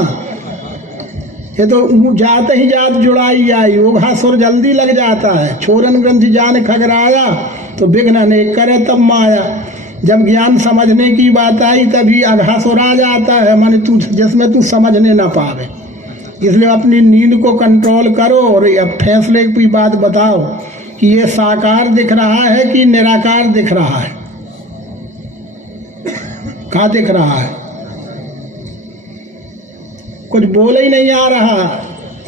ये तो जाते ही जात जुड़ाई आई, वो घासुर जल्दी लग जाता है। छोरन ग्रंथि जान खगराया, तो विघ्न ने करे तब माया। जब ज्ञान समझने की बात आई तभी अघासुर आ जाता है, माने तू जिसमें तू समझने ना पावे। इसलिए अपनी नींद को कंट्रोल करो और अब फैसले की बात बताओ कि ये साकार दिख रहा है कि निराकार दिख रहा है? क्या दिख रहा है? कुछ बोले ही नहीं आ रहा।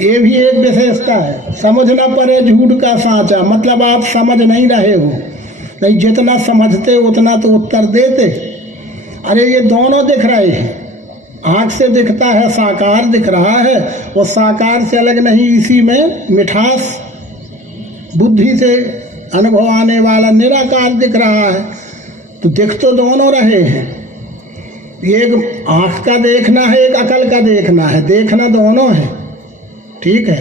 ये भी एक विशेषता है, समझ ना पड़े झूठ का साचा, मतलब आप समझ नहीं रहे हो। नहीं, जितना समझते उतना तो उत्तर देते। अरे ये दोनों दिख रहे हैं, आँख से दिखता है साकार दिख रहा है, वो साकार से अलग नहीं, इसी में मिठास बुद्धि से अनुभव आने वाला निराकार दिख रहा है। तो दिख तो दोनों रहे हैं, एक आँख का देखना है, एक अकल का देखना है, देखना दोनों है, ठीक है।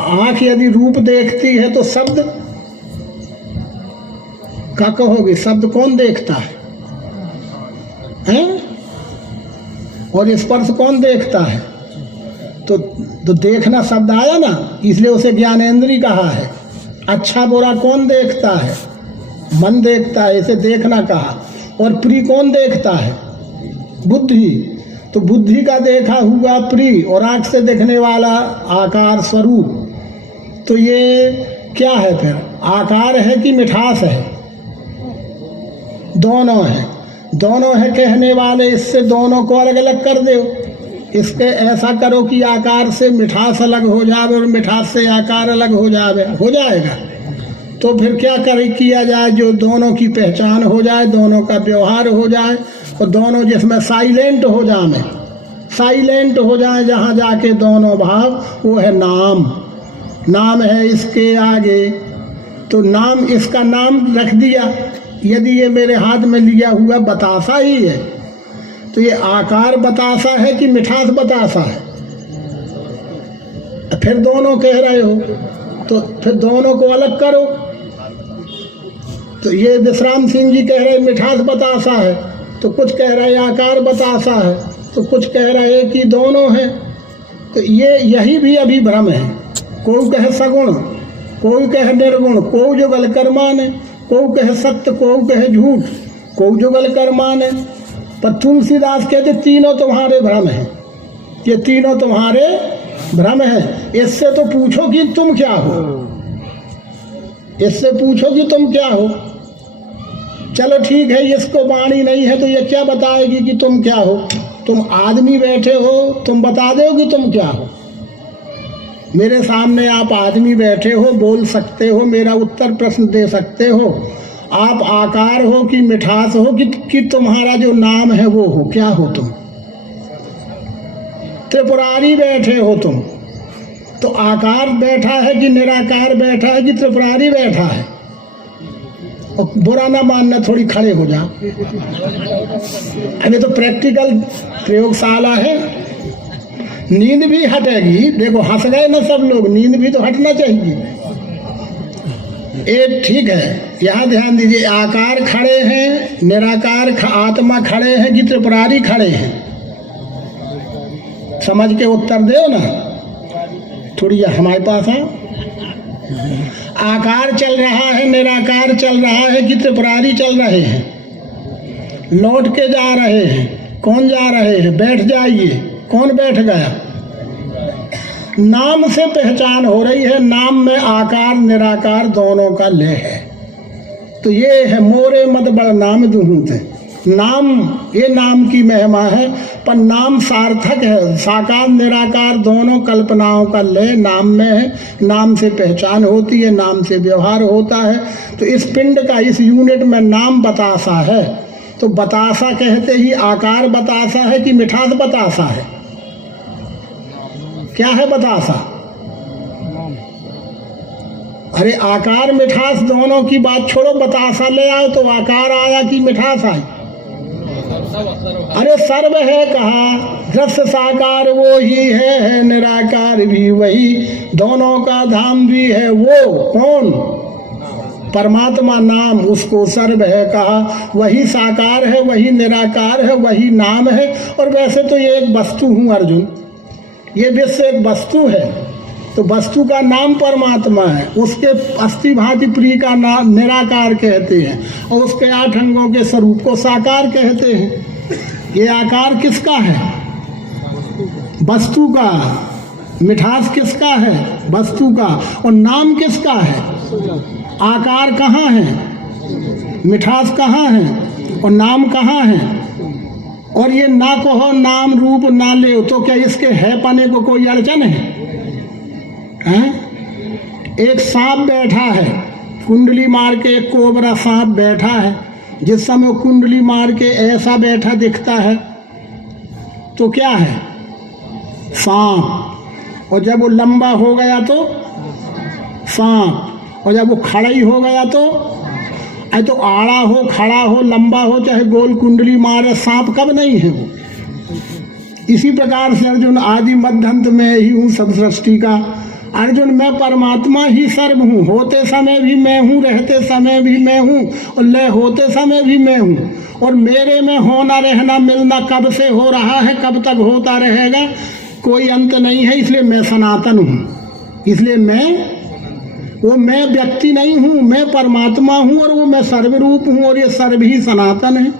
आँख यदि रूप देखती है तो शब्द क्या कहोगे, शब्द कौन देखता है, हैं? और स्पर्श कौन देखता है? तो देखना शब्द आया ना, इसलिए उसे ज्ञानेंद्रिय कहा है। अच्छा बुरा कौन देखता है? मन देखता है, इसे देखना कहा। और प्रिय कौन देखता है? बुद्धि। तो बुद्धि का देखा हुआ प्रिय और आँख से देखने वाला आकार स्वरूप, तो ये क्या है फिर? आकार है कि मिठास है? दोनों है, दोनों है कहने वाले। इससे दोनों को अलग अलग कर दो, इसके ऐसा करो कि आकार से मिठास अलग हो जाए और मिठास से आकार अलग हो जाए, हो जाएगा। तो फिर क्या किया जाए, जो दोनों की पहचान हो जाए, दोनों का व्यवहार हो जाए, और दोनों जिसमें साइलेंट हो जाए, साइलेंट हो जाए जहाँ जाके दोनों भाव, वो है नाम। नाम है इसके आगे, तो नाम, इसका नाम रख दिया। यदि ये मेरे हाथ में लिया हुआ बतासा ही है, तो ये आकार बतासा है कि मिठास बतासा है? फिर दोनों कह रहे हो, तो फिर दोनों को अलग करो। तो ये विश्राम सिंह जी कह रहे मिठास बतासा है, तो कुछ कह रहे आकार बतासा है, तो कुछ कह रहे कि दोनों हैं। तो ये यही भी अभी भ्रम है। कोई कहे सगुण, कोई कहे निर्गुण, कोई जुगल कर माने, कोई कहे सत्य, कोई कहे झूठ, कोई जुगल कर माने। पर तुलसीदास कहते तीनों तुम्हारे भ्रम हैं, ये तीनों तुम्हारे भ्रम है। इससे तो पूछो कि तुम क्या हो, इससे पूछो कि तुम क्या हो। चलो ठीक है, इसको वाणी नहीं है तो ये क्या बताएगी कि तुम क्या हो? तुम आदमी बैठे हो, तुम बता दो कि तुम क्या हो। मेरे सामने आप आदमी बैठे हो, बोल सकते हो, मेरा उत्तर प्रश्न दे सकते हो। आप आकार हो कि मिठास हो कि तुम्हारा जो नाम है वो हो, क्या हो तुम? त्रिपुरारी बैठे हो तुम, तो आकार बैठा है कि निराकार बैठा है कि त्रिपुरारी बैठा है? और बुरा ना मानना, थोड़ी खड़े हो जा। अभी तो प्रैक्टिकल प्रयोगशाला है, नींद भी हटेगी। देखो हंस गए ना सब लोग, नींद भी तो हटना चाहिए। एक ठीक है, यहाँ ध्यान दीजिए, आकार खड़े हैं, निराकार आत्मा खड़े हैं कि त्रिपुरारी खड़े हैं? समझ के उत्तर दो ना, थोड़ी हमारे पास है। आकार चल रहा है, निराकार चल रहा है कि त्रिपुरारी चल रहे हैं? लौट के जा रहे हैं, कौन जा रहे हैं? बैठ जाइए, कौन बैठ गया? नाम से पहचान हो रही है, नाम में आकार निराकार दोनों का लय है। तो ये है मोरे मत बड़ नाम दूहते। नाम, ये नाम की महिमा है, पर नाम सार्थक है। साकार निराकार दोनों कल्पनाओं का लय नाम में है। नाम से पहचान होती है, नाम से व्यवहार होता है। तो इस पिंड का, इस यूनिट में नाम बतासा है। तो बतासा कहते ही आकार बतासा है कि मिठास बतासा है? क्या है बतासा? अरे आकार मिठास दोनों की बात छोड़ो, बतासा ले आओ तो आकार आया कि मिठास आई? अरे सर्व है कहा, रस साकार वो ही है निराकार भी वही, दोनों का धाम भी है वो। कौन? परमात्मा नाम, उसको सर्व है कहा। वही साकार है, वही निराकार है, वही नाम है। और वैसे तो ये एक वस्तु हूँ अर्जुन, ये विश्व एक वस्तु है, तो वस्तु का नाम परमात्मा है। उसके अस्थि भांति प्रिय का नाम निराकार कहते हैं, और उसके 8 अंगों के स्वरूप को साकार कहते हैं। ये आकार किसका है? वस्तु का। मिठास किसका है? वस्तु का। और नाम किसका है? आकार कहाँ है? मिठास कहाँ है? और नाम कहाँ है? और ये ना कहो नाम रूप ना ले, तो क्या इसके है पाने को कोई अड़चन है? एक सांप बैठा है, कुंडली मार के, एक कोबरा सांप बैठा है। जिस समय कुंडली मार के ऐसा बैठा दिखता है तो क्या है? सांप। और जब वो लंबा हो गया तो सांप, और जब वो खड़ा ही हो गया तो आड़ा हो, खड़ा हो, लंबा हो, चाहे गोल कुंडली मारे, सांप कब नहीं है वो। इसी प्रकार से अर्जुन आदि मध्यांत में ही हूँ सब सृष्टि का। अर्जुन मैं परमात्मा ही सर्व हूँ, होते समय भी मैं हूँ, रहते समय भी मैं हूँ और लय होते समय भी मैं हूँ। और मेरे में होना रहना मिलना कब से हो रहा है, कब तक होता रहेगा, कोई अंत नहीं है। इसलिए मैं सनातन हूँ। इसलिए मैं व्यक्ति नहीं हूँ, मैं परमात्मा हूँ और वो मैं सर्वरूप हूँ और ये सर्व ही सनातन है,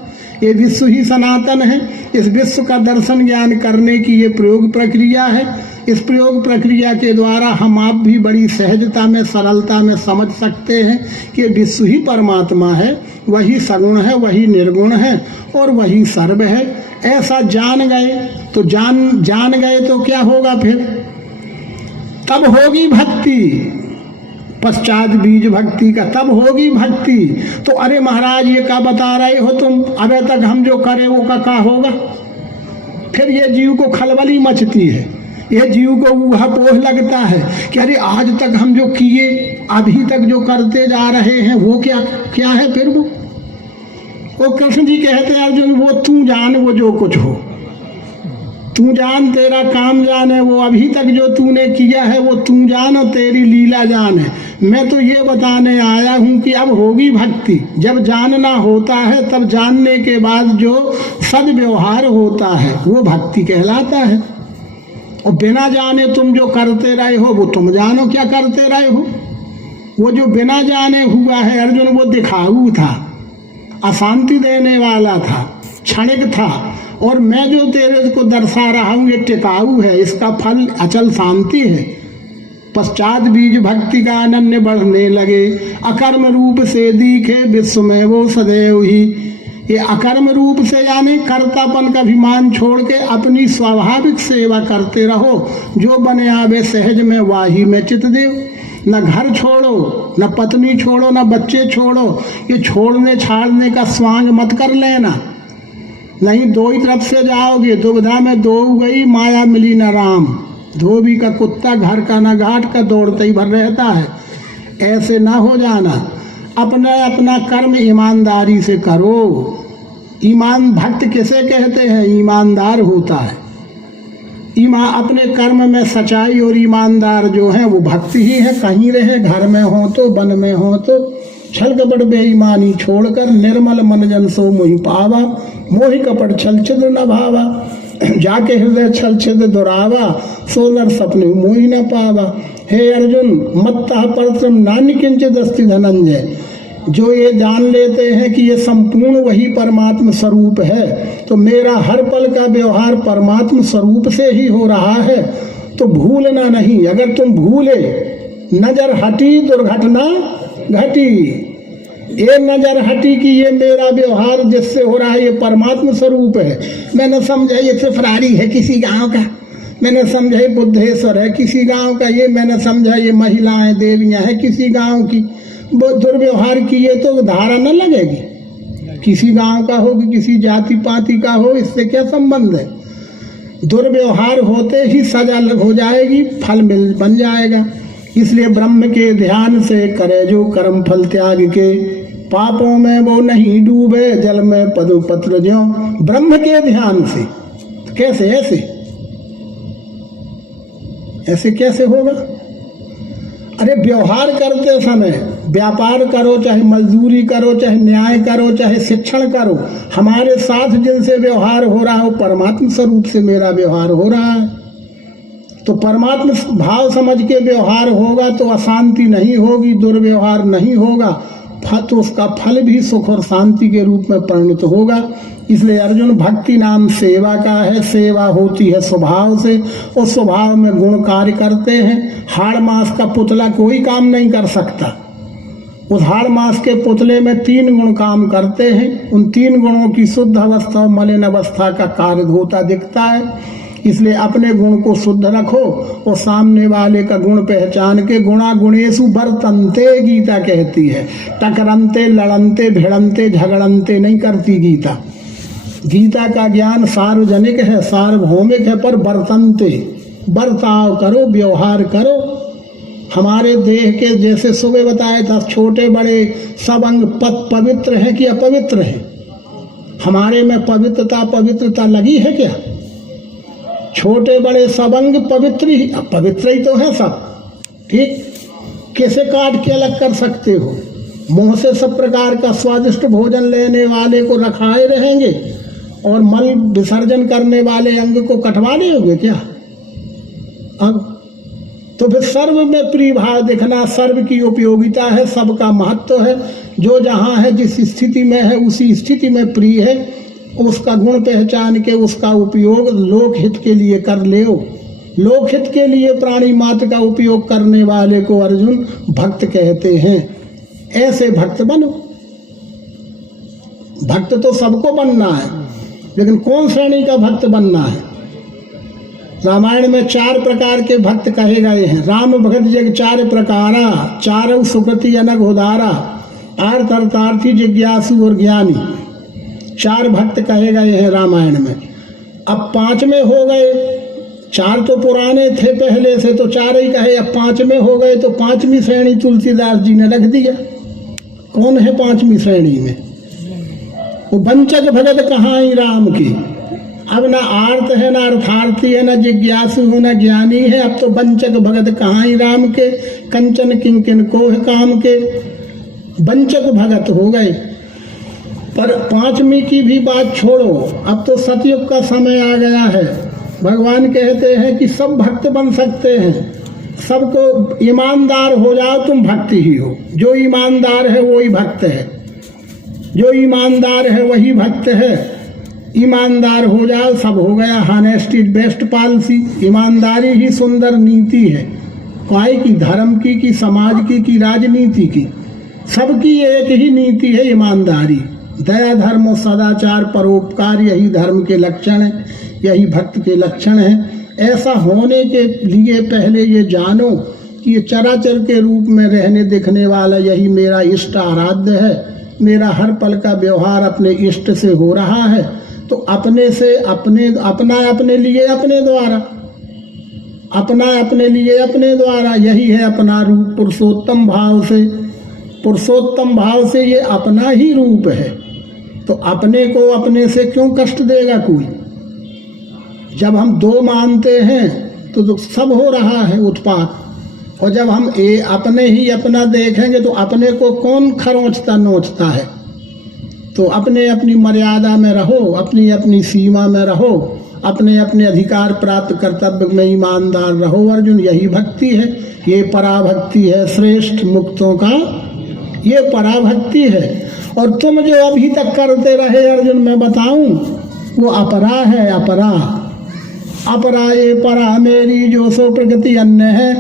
ये विश्व ही सनातन है। इस विश्व का दर्शन ज्ञान करने की ये प्रयोग प्रक्रिया है। इस प्रयोग प्रक्रिया के द्वारा हम आप भी बड़ी सहजता में, सरलता में समझ सकते हैं कि विश्व ही परमात्मा है, वही सगुण है, वही निर्गुण है और वही सर्व है। ऐसा जान गए तो जान गए तो क्या होगा फिर? तब होगी भक्ति, पश्चात बीज भक्ति का, तब होगी भक्ति। तो अरे महाराज ये क्या बता रहे हो तुम, अबे तक हम जो करे वो का होगा? फिर ये जीव को खलबली मचती है, ये जीव को ऊहा पोह लगता है कि अरे आज तक हम जो किए, अभी तक जो करते जा रहे हैं वो क्या है फिर वो कृष्ण जी कहते हैं अर्जुन वो तू जान, वो जो कुछ हो तू जान, तेरा काम जान है, वो अभी तक जो तूने किया है वो तू जान और तेरी लीला जान है। मैं तो ये बताने आया हूँ कि अब होगी भक्ति। जब जानना होता है तब जानने के बाद जो सद्व्यवहार होता है वो भक्ति कहलाता है। और बिना जाने तुम जो करते रहे हो वो तुम जानो क्या करते रहे हो। वो जो बिना जाने हुआ है अर्जुन वो दिखाऊ था, अशांति देने वाला था, क्षणिक था। और मैं जो तेरे को दर्शा रहा हूँ ये टिकाऊ है, इसका फल अचल शांति है। पश्चात बीज भक्ति का अनन्य बढ़ने लगे, अकर्म रूप से दिखे विश्व में वो सदैव ही। ये अकर्म रूप से यानी कर्तापन का अभिमान छोड़ के अपनी स्वाभाविक सेवा करते रहो। जो बने आवे सहज में वाही में चित देव। न घर छोड़ो, न पत्नी छोड़ो, न बच्चे छोड़ो। ये छोड़ने छाड़ने का स्वांग मत कर लेना, नहीं दो ही तरफ से जाओगे। दुविधा में दो गई, माया मिली न राम। धोबी का कुत्ता घर का न घाट का दौड़ते ही भर रहता है। ऐसे ना हो जाना। अपना कर्म ईमानदारी से करो। ईमान भक्त किसे कहते हैं? ईमानदार होता है। अपने कर्म में सच्चाई और ईमानदार जो है वो भक्ति ही है। कहीं रहे, घर में हो तो, वन में हो तो, छल कपट बेईमानी छोड़कर निर्मल मन जन सो मोहि पावा। मोहि कपट छल छिद्र न भावा, जाके हृदय छल छिद्र दुरावा। सो नर सपने मोहि न पावा। हे अर्जुन मत्तः परत्रम नान्य किंचित अस्ति धनंजय। जो ये जान लेते हैं कि ये संपूर्ण वही परमात्म स्वरूप है, तो मेरा हर पल का व्यवहार परमात्म स्वरूप से ही हो रहा है, तो भूलना नहीं। अगर तुम भूले, नजर हटी दुर्घटना घटी। ये नजर हटी कि ये मेरा व्यवहार जिससे हो रहा है ये परमात्म स्वरूप है। मैंने समझा ये त्रिपुरारी है किसी गांव का, मैंने समझा ये बुद्धेश्वर है किसी गांव का, ये मैंने समझा ये महिलाएं देवियां हैं किसी गांव की। दुर्व्यवहार किए तो धारा न लगेगी। किसी गांव का हो कि किसी जाति पाति का हो, इससे क्या संबंध है। दुर्व्यवहार होते ही सजा हो जाएगी, फल बन जाएगा। इसलिए ब्रह्म के ध्यान से करे जो कर्म फल त्याग के, पापों में वो नहीं डूबे जल में पदु पत्र ज्यों। ब्रह्म के ध्यान से कैसे? ऐसे कैसे होगा? अरे व्यवहार करते समय, व्यापार करो, चाहे मजदूरी करो, चाहे न्याय करो, चाहे शिक्षण करो, हमारे साथ जिनसे व्यवहार हो रहा हो परमात्म स्वरूप से मेरा व्यवहार हो रहा है। तो परमात्म भाव समझ के व्यवहार होगा तो अशांति नहीं होगी, दुर्व्यवहार नहीं होगा, तो उसका फल भी सुख और शांति के रूप में परिणत होगा। इसलिए अर्जुन भक्ति नाम सेवा का है। सेवा होती है स्वभाव से, और स्वभाव में गुण कार्य करते हैं। हाड़ मास का पुतला कोई काम नहीं कर सकता। उस हाड़ मास के पुतले में 3 गुण काम करते हैं। उन 3 गुणों की शुद्ध अवस्था और मलिन अवस्था का कार्य होता दिखता है। इसलिए अपने गुण को शुद्ध रखो और सामने वाले का गुण पहचान के गुणा गुणेशु वर्तन्ते गीता कहती है। टकरनते, लड़नते, भिड़नते, झगड़नते नहीं करती गीता। गीता का ज्ञान सार्वजनिक है, सार्वभौमिक है, पर वर्तन्ते, बर्ताव करो, व्यवहार करो। हमारे देह के जैसे सुबह बताया था छोटे बड़े सब अंग पवित्र हैं कि अपवित्र हैं? हमारे में पवित्रता लगी है क्या? छोटे बड़े सब अंग पवित्र ही तो है सब। ठीक, कैसे काट के अलग कर सकते हो? मुंह से सब प्रकार का स्वादिष्ट भोजन लेने वाले को रखाए रहेंगे और मल विसर्जन करने वाले अंग को कटवा देोगे क्या? अब तो फिर सर्व में प्रिय भाव देखना, सर्व की उपयोगिता है, सबका महत्व है। जो जहाँ है जिस स्थिति में है उसी स्थिति में प्रिय है, उसका गुण पहचान के उसका उपयोग लोकहित के लिए कर ले। लोकहित के लिए प्राणी मात्र का उपयोग करने वाले को अर्जुन भक्त कहते हैं। ऐसे भक्त बनो। भक्त तो सबको बनना है, लेकिन कौन श्रेणी का भक्त बनना है? रामायण में 4 प्रकार के भक्त कहे गए हैं। राम भगत जग 4 प्रकारा, चारौ सुकृति अनग उदारा, आर्थ अर्थार्थी जिज्ञासु और ज्ञानी। 4 भक्त कहे गए हैं रामायण में। अब 5वें हो गए। 4 तो पुराने थे पहले से, तो 4 ही कहे, अब 5वें हो गए तो 5वीं श्रेणी तुलसीदास जी ने रख दिया। कौन है 5वीं श्रेणी में? वो वंचक भगत कहाँ ही राम की। अब ना आर्थ है, ना अर्थार्थी है, ना जिज्ञासु है, ना ज्ञानी है। अब तो वंचक भगत कहाँ ही राम के, कंचन किंकिन को है काम के। वंचक भगत हो गए। पर 5वीं की भी बात छोड़ो, अब तो सतयुग का समय आ गया है। भगवान कहते हैं कि सब भक्त बन सकते हैं। सबको ईमानदार हो जाओ, तुम भक्त ही हो। जो ईमानदार है वही भक्त है। जो ईमानदार है वही भक्त है। ईमानदार हो जाओ, सब हो गया। Honesty best policy. ईमानदारी ही सुंदर नीति है। काय की? धर्म की, कि समाज की राजनीति की? सबकी एक ही नीति है, ईमानदारी। दया धर्म और सदाचार परोपकार, यही धर्म के लक्षण है, यही भक्त के लक्षण है। ऐसा होने के लिए पहले ये जानो कि ये चराचर के रूप में रहने दिखने वाला यही मेरा इष्ट आराध्य है। मेरा हर पल का व्यवहार अपने इष्ट से हो रहा है। तो अपने से अपने लिए अपने द्वारा यही है अपना रूप। पुरुषोत्तम भाव से ये अपना ही रूप है। तो अपने को अपने से क्यों कष्ट देगा कोई? जब हम 2 मानते हैं तो सब हो रहा है उत्पात। और जब हम अपने ही अपना देखेंगे तो अपने को कौन खरोंचता नोचता है? तो अपने अपनी मर्यादा में रहो, अपनी अपनी सीमा में रहो, अपने अपने अधिकार प्राप्त कर्तव्य में ईमानदार रहो। अर्जुन, यही भक्ति है। ये पराभक्ति है। श्रेष्ठ मुक्तों का ये पराभक्ति है। और तुम जो अभी तक करते रहे अर्जुन, मैं बताऊं, वो अपरा है। अपरा ये परा मेरी जो सो प्रगति अन्य है।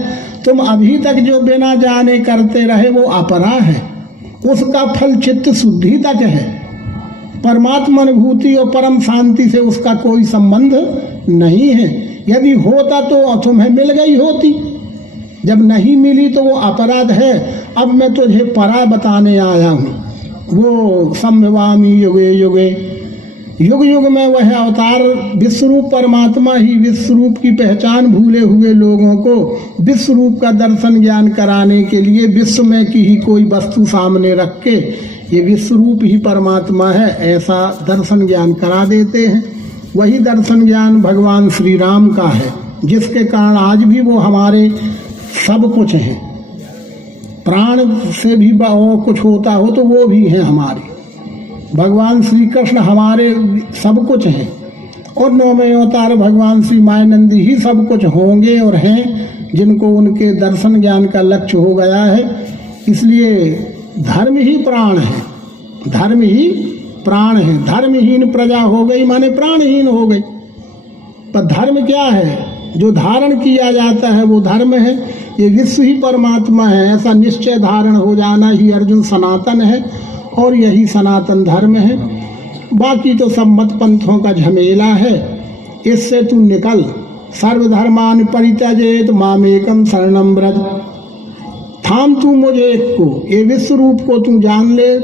तुम अभी तक जो बिना जाने करते रहे वो अपरा है। उसका फल चित्त शुद्धि तक है। परमात्मा अनुभूति और परम शांति से उसका कोई संबंध नहीं है। यदि होता तो तुम्हें मिल गई होती। जब नहीं मिली तो वो अपराध है। अब मैं तुझे परा बताने आया हूँ। वो संभवामी युगे युगे, युग युग में वह अवतार विश्वरूप परमात्मा ही विश्वरूप की पहचान भूले हुए लोगों को विश्वरूप का दर्शन ज्ञान कराने के लिए विश्व में की ही कोई वस्तु सामने रख के ये विश्वरूप ही परमात्मा है ऐसा दर्शन ज्ञान करा देते हैं। वही दर्शन ज्ञान भगवान श्री राम का है, जिसके कारण आज भी वो हमारे सब कुछ हैं। प्राण से भी और कुछ होता हो तो वो भी हैं हमारे। भगवान श्री कृष्ण हमारे सब कुछ हैं। और 9वें अवतार भगवान श्री मायानंदी ही सब कुछ होंगे और हैं, जिनको उनके दर्शन ज्ञान का लक्ष्य हो गया है। इसलिए धर्म ही प्राण है। धर्म ही प्राण है। धर्महीन प्रजा हो गई माने प्राणहीन हो गई। पर धर्म क्या है? जो धारण किया जाता है वो धर्म है। ये विश्व ही परमात्मा है, ऐसा निश्चय धारण हो जाना ही अर्जुन सनातन है और यही सनातन धर्म है। बाकी तो सब मत पंथों का झमेला है, इससे तू निकल। सर्वधर्मान परित्यजेत मामेकम शरणम व्रज। थाम तू मुझे एक को, ये विश्व रूप को तू जान ले,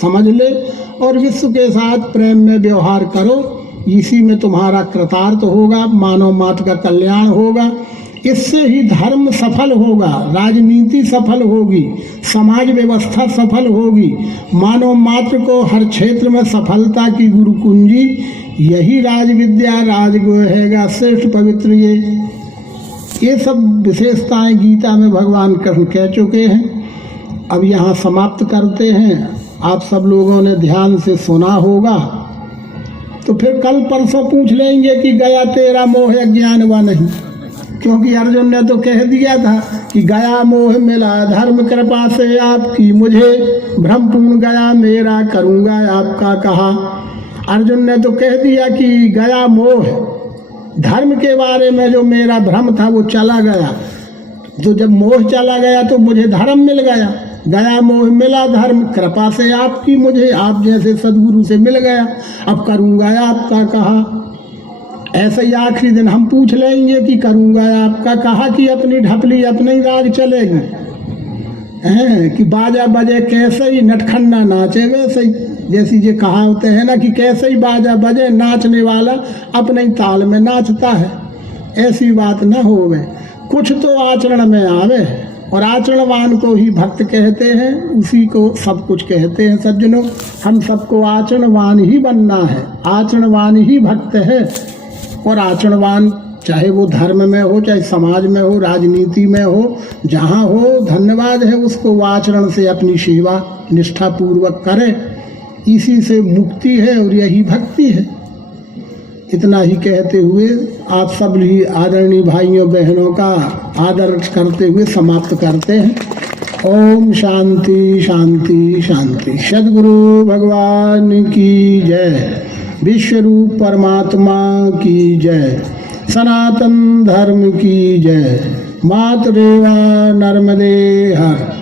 समझ ले और विश्व के साथ प्रेम में व्यवहार करो। इसी में तुम्हारा कृतार्थ होगा, मानव मात्र का कल्याण होगा। इससे ही धर्म सफल होगा, राजनीति सफल होगी, समाज व्यवस्था सफल होगी, मानव मात्र को हर क्षेत्र में सफलता की गुरु कुंजी यही राज विद्या राजगुह हैगा श्रेष्ठ पवित्र। ये सब विशेषताएं गीता में भगवान कृष्ण कह चुके हैं। अब यहाँ समाप्त करते हैं। आप सब लोगों ने ध्यान से सुना होगा, तो फिर कल परसों पूछ लेंगे कि गया तेरा मोह अज्ञान व नहीं, क्योंकि अर्जुन ने तो कह दिया था कि गया मोह मिला धर्म कृपा से आपकी, मुझे भ्रम पूर्ण गया मेरा करूँगा आपका कहा। अर्जुन ने तो कह दिया कि गया मोह, धर्म के बारे में जो मेरा भ्रम था वो चला गया। तो जब मोह चला गया तो मुझे धर्म मिल गया। गया मोह मिला धर्म कृपा से आपकी, मुझे आप जैसे सदगुरु से मिल गया, अब करूँगा आपका कहा। ऐसे ही आखिरी दिन हम पूछ लेंगे कि करूँगा आपका कहा कि अपनी ढपली अपने ही राग चलेगी, कि बाजा बजे कैसे ही नटखन्ना नाचे वैसे ही। जैसी ये कहावतें हैं ना कि कैसे ही बाजा बजे नाचने वाला अपने ही ताल में नाचता है, ऐसी बात न होवे। कुछ तो आचरण में आवे, और आचरणवान को ही भक्त कहते हैं, उसी को सब कुछ कहते हैं। सज्जनों, हम सबको आचरणवान ही बनना है, आचरणवान ही भक्त है। और आचरणवान चाहे वो धर्म में हो, चाहे समाज में हो, राजनीति में हो, जहाँ हो, धन्यवाद है उसको वो आचरण से अपनी सेवा निष्ठापूर्वक करे। इसी से मुक्ति है और यही भक्ति है। इतना ही कहते हुए आप सब ही आदरणीय भाइयों बहनों का आदर करते हुए समाप्त करते हैं। ओम शांति शांति शांति। सद्गुरु भगवान की जय, विश्व रूप परमात्मा की जय, सनातन धर्म की जय। मातरेवा नर्मदे हर।